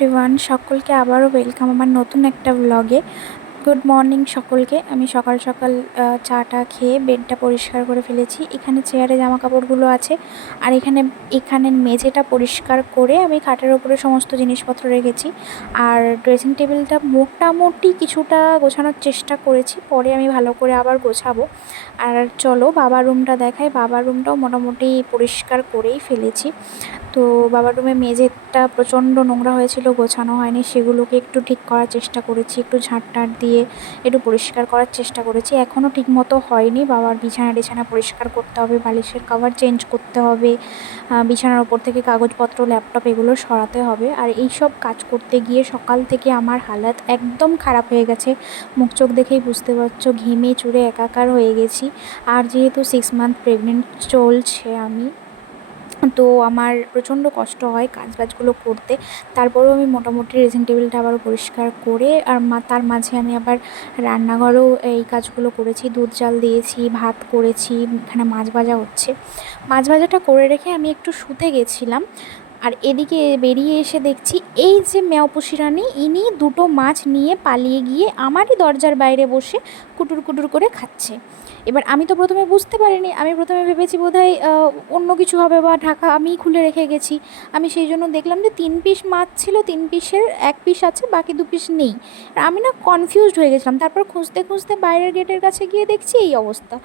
Everyone, সকলকে আবারও welcome আমার নতুন একটা ব্লগে। গুড মর্নিং সকলকে। আমি সকাল সকাল চাটা খেয়ে বেডটা পরিষ্কার করে ফেলেছি। এখানে চেয়ারে জামা কাপড়গুলো আছে, আর এখানের মেঝেটা পরিষ্কার করে আমি খাটের ওপরে সমস্ত জিনিসপত্র রেখেছি। আর ড্রেসিং টেবিলটা মোটামুটি কিছুটা গোছানোর চেষ্টা করেছি, পরে আমি ভালো করে আবার গোছাবো। আর চলো বাবার রুমটা দেখাই। বাবার রুমটাও মোটামুটি পরিষ্কার করেই ফেলেছি। তো বাবার রুমে মেঝেটা প্রচণ্ড নোংরা হয়েছিল, গোছানো হয়নি, সেগুলোকে একটু ঠিক করার চেষ্টা করেছি, একটু ঝাঁট দিয়ে একটু পরিষ্কার করার চেষ্টা করেছি। এখনও ঠিকমতো হয়নি। বাবার বিছানা পরিষ্কার করতে হবে, বালিশের কভার চেঞ্জ করতে হবে, বিছানার ওপর থেকে কাগজপত্র ল্যাপটপ এগুলো সরাতে হবে। আর এই সব কাজ করতে গিয়ে সকাল থেকে আমার হালাত একদম খারাপ হয়ে গেছে। মুখ চোখ দেখেই বুঝতে পারছো, ঘেমে চুরে একাকার হয়ে গেছি। আর যেহেতু 6 মান্থ প্রেগনেন্ট চলছে আমি, তো আমার প্রচণ্ড কষ্ট হয় কাজবাজগুলো করতে। তারপরেও আমি মোটামুটি ড্রেসিং টেবিলটা আবারও পরিষ্কার করে, আর তার মাঝে আমি আবার রান্নাঘরেও এই কাজগুলো করেছি। দুধ জাল দিয়েছি, ভাত করেছি, এখানে মাছ ভাজা হচ্ছে। মাছ ভাজাটা করে রেখে আমি একটু শুতে গেছিলাম। আর এদিকে বেরিয়ে এসে দেখছি এই যে মেয়পুষি রানী, ইনি দুটো মাছ নিয়ে পালিয়ে গিয়ে আমারই দরজার বাইরে বসে কুটুর কুটুর করে খাচ্ছে। এবার আমি তো প্রথমে বুঝতে পারিনি, আমি প্রথমে ভেবেছি বোধহয় অন্য কিছু হবে বা ঢাকা আমিই খুলে রেখে গেছি। আমি সেই জন্য দেখলাম যে 3 পিস মাছ ছিল, 3 পিসের 1 পিস আছে, বাকি 2 পিস নেই। আর আমি না কনফিউজড হয়ে গেছিলাম। তারপর খুঁজতে খুঁজতে বাইরের গেটের কাছে গিয়ে দেখছি এই অবস্থা।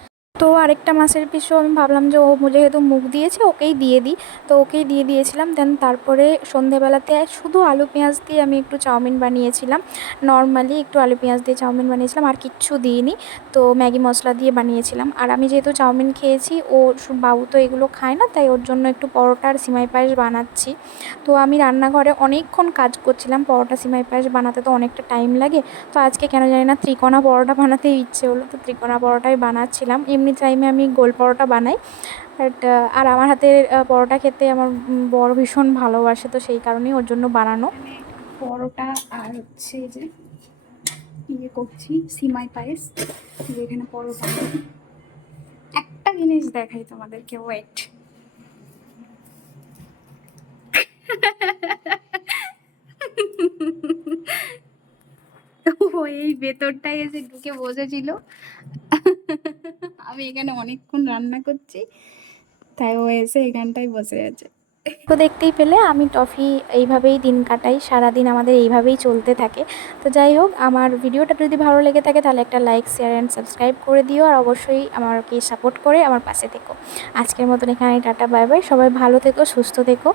তো আরেকটা মাছের পিসও আমি ভাবলাম যে ও যেহেতু মুখ দিয়েছে ওকেই দিয়ে দিই, তো ওকেই দিয়ে দিয়েছিলাম। দেন তারপরে সন্ধেবেলাতে শুধু আলু পেঁয়াজ দিয়ে আমি একটু চাউমিন বানিয়েছিলাম। নর্মালি একটু আলু পেঁয়াজ দিয়ে চাউমিন বানিয়েছিলাম, আর কিচ্ছু দিইনি। তো ম্যাগি মশলা দিয়ে বানিয়েছিলাম। আর আমি যেহেতু চাউমিন খেয়েছি, ও বাবু তো এগুলো খায় না, তাই ওর জন্য একটু পরোটা আর সিমাই পায়েস বানাচ্ছি। তো আমি রান্নাঘরে অনেকক্ষণ কাজ করছিলাম। পরোটা সিমাই পায়েস বানাতে তো অনেকটা টাইম লাগে। তো আজকে কেন জানি না ত্রিকোণা পরোটা বানাতে ইচ্ছে হলো, তো ত্রিকোণা পরোটাই বানাচ্ছিলাম। এমনি টাইমে আমি গোল পরোটা বানাই, বাট আর আমার হাতের পরোটা খেতে আমার বর ভীষণ ভালোবাসে, তো সেই কারণেই ওর জন্য বানানো। পরোটা আর হচ্ছে যে করছি সিমাই পায়েস, এখানে পরোটা। একটা জিনিস দেখাই তোমাদেরকে, ওয়েট। ও এই ভেতরটায় এসে ঢুকে বসেছিল। আমি এখানে অনেকক্ষণ রান্না করছি, তাই ও এসে এখানটায় বসে আছে। তো দেখতেই পেলে আমি টফি এইভাবেই দিন কাটাই, সারাদিন আমাদের এইভাবেই চলতে থাকে। তো যাই হোক, আমার ভিডিওটা যদি ভালো লেগে থাকে তাহলে একটা লাইক, শেয়ার অ্যান্ড সাবস্ক্রাইব করে দিও, আর অবশ্যই আমাকে সাপোর্ট করে আমার পাশে থেকো। আজকের মতন এখানে টাটা, বাই বাই। সবাই ভালো থেকো, সুস্থ থেকো।